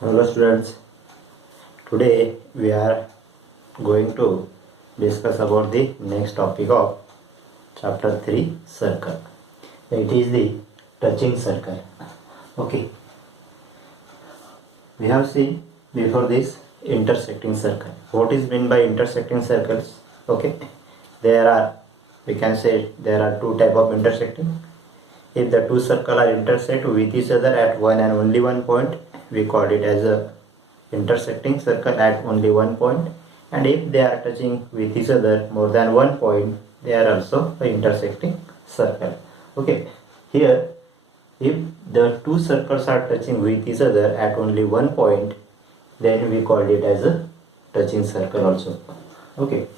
Hello students, today we are going to discuss about the next topic of chapter 3 circle. It is the touching circle. Okay, we have seen before this intersecting circle. What is meant by intersecting circles? Okay, we can say there are two type of intersecting. If the two circles are intersect with each other at one and only one point, we call it as a intersecting circle at only one point, and if they are touching with each other more than one point, they are also an intersecting circle. Okay, here if the two circles are touching with each other at only one point, then we call it as a touching circle also. Okay,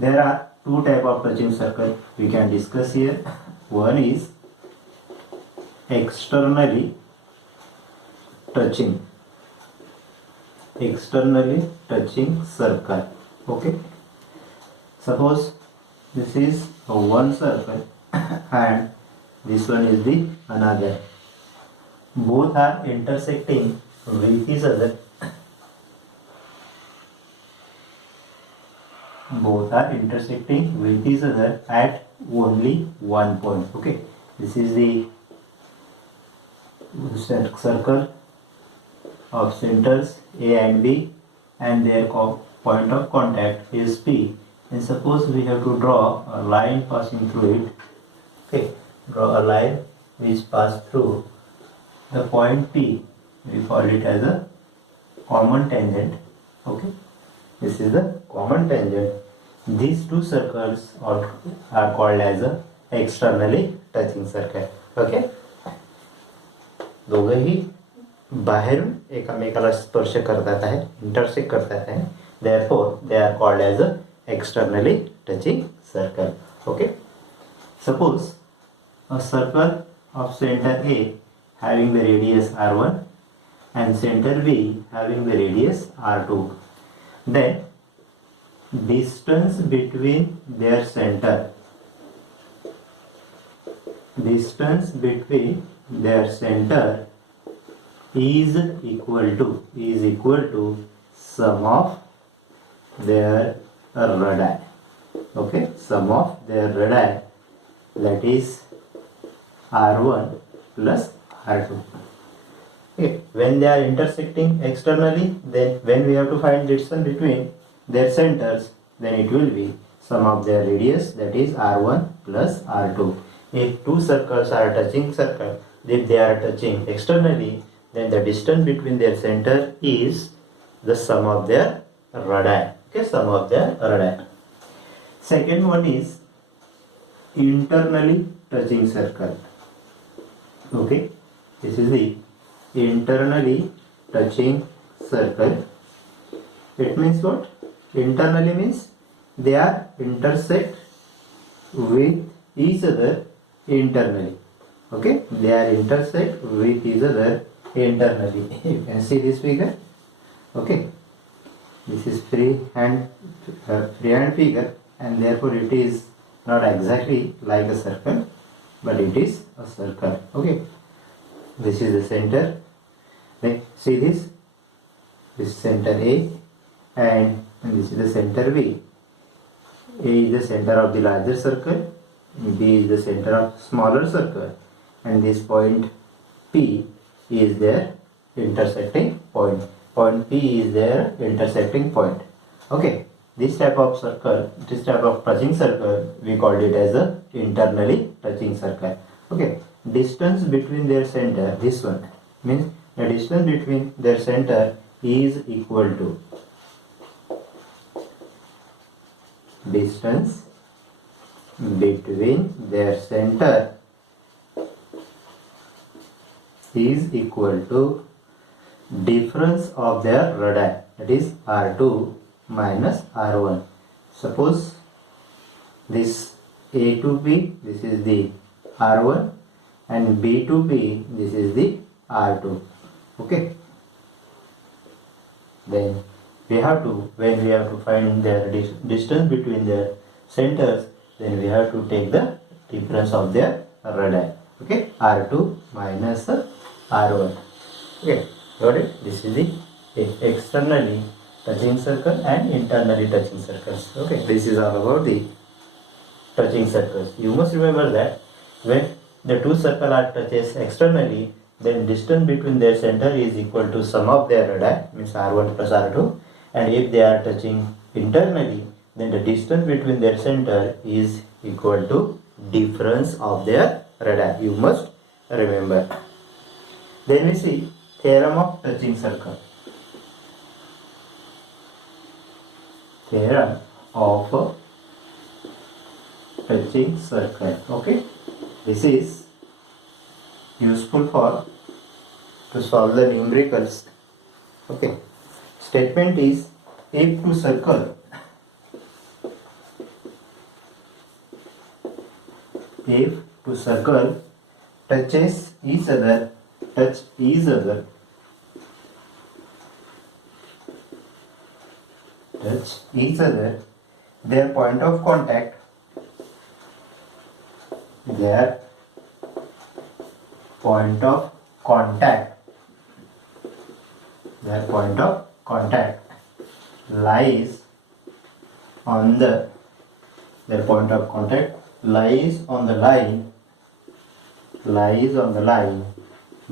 there are two type of touching circle we can discuss here. One is externally touching circle. Okay, suppose this is a one circle and this one is the another. Both are intersecting with each other. At only one point. Okay, this is the circle of centers A and B, and their point of contact is P. And suppose we have to draw a line passing through it. Okay, draw a line which pass through the point P. We call it as a common tangent. Okay, this is the common tangent. These two circles are called as a externally touching circle. Okay, दोघंही बाहेरून एकामेकाला स्पर्श करतात आहे, intersect करतात आहे. Therefore, they are called as a externally touching circle. Okay. Suppose a circle of center A having the radius R1 and center B having the radius R2. Then distance between their center is equal to sum of their radii. Okay, sum of their radii, that is R1 plus R2. Okay, when they are intersecting externally, then when we have to find distance between their centers, then it will be sum of their radius, that is R1 plus R2. If two circles are touching circle, if they are touching externally, then the distance between their center is the sum of their radii. Okay, sum of their radii. Second one is internally touching circle. Okay, this is the internally touching circle. It means what? Internally means they are intersect with each other internally. Okay, they are intersect with each other internally. You can see this figure. Okay, this is freehand figure, and therefore it is not exactly like a circle, but it is a circle. Okay, this is the center. Then see this is center A, and this is the center B. A is the center of the larger circle, B is the center of smaller circle, and this point P is their intersecting point. Point P is their intersecting point. Okay, this type of touching circle, we called it as a internally touching circle. Okay, distance between their center, this one means the distance between their center is equal to distance between their center is equal to difference of their radii, that is R2 minus R1. Suppose this A to B, this is the R1, and B to B, this is the R2. Okay, then when we have to find their distance between their centers, then we have to take the difference of their radii. Okay, R2 minus R1. Okay, Got it? This is the externally touching circle and internally touching circles. Okay, this is all about the touching circles. You must remember that when the two circles are touches externally, then distance between their center is equal to sum of their radii, means r1 plus r2, and if they are touching internally, then the distance between their center is equal to difference of their radii. You must remember. Then we see theorem of touching circle. Theorem of touching circle. Okay, this is useful for to solve the numericals. Okay, statement is if two circle touches each other, their point of contact lies on the line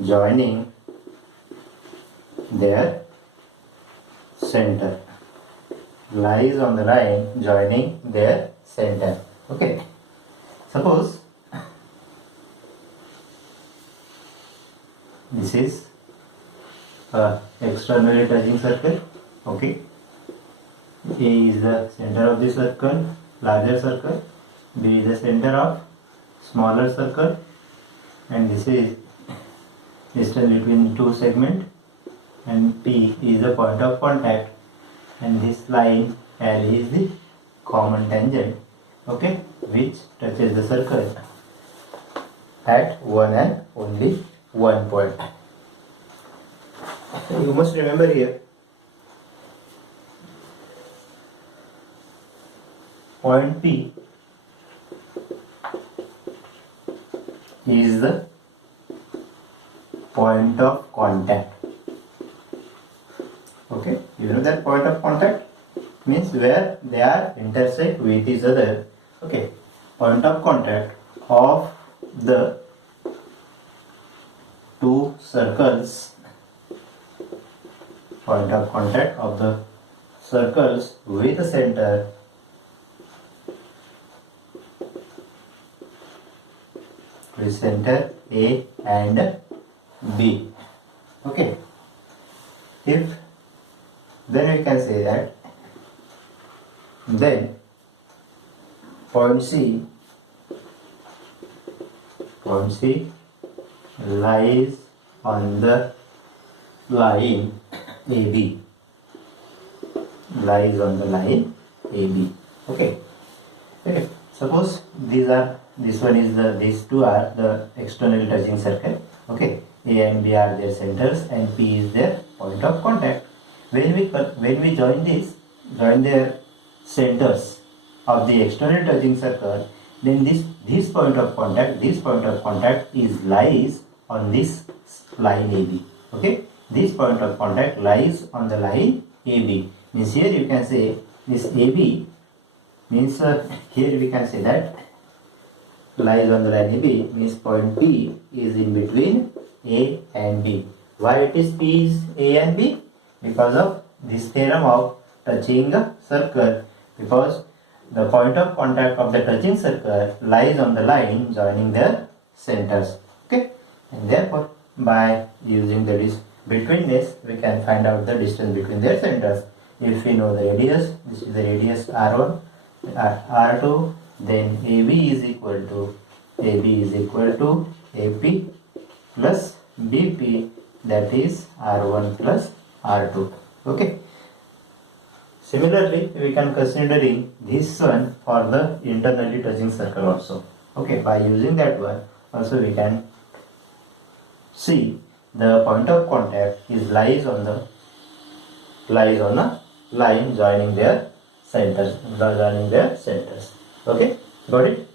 joining their center. Okay, suppose this is externally touching circle. Okay, A is the center of the circle, larger circle. B is the center of smaller circle, and this is distance between two segments, and P is the point of contact, and this line L is the common tangent, okay, which touches the circle at one and only one point. You must remember here, point P is the point of contact. Okay, you know that point of contact means where they are intersect with each other. Okay, point of contact of the two circles, with the center A and B. Okay, if then we can say that then point C lies on the line AB. Okay. Okay. Suppose these two are the externally touching circle. Okay. A and B are their centers, and P is their point of contact. When we join their centers of the external touching circle, then this point of contact is lies on this line AB. Okay, this point of contact lies on the line AB. Means here you can say this AB means here we can say that lies on the line AB means point P is in between A and B. Why it is P is A and B? Because of this theorem of touching circle, because the point of contact of the touching circle lies on the line joining their centers. Okay, and therefore by using the between this we can find out the distance between their centers. If we know the radius, this is the radius R1, R2, then AB is equal to AP plus BP, that is R1 plus R2. Okay. Similarly, we can considering this one for the internally touching circle also. Okay, by using that one also we can see the point of contact is lies on a line joining their centers. Okay, got it?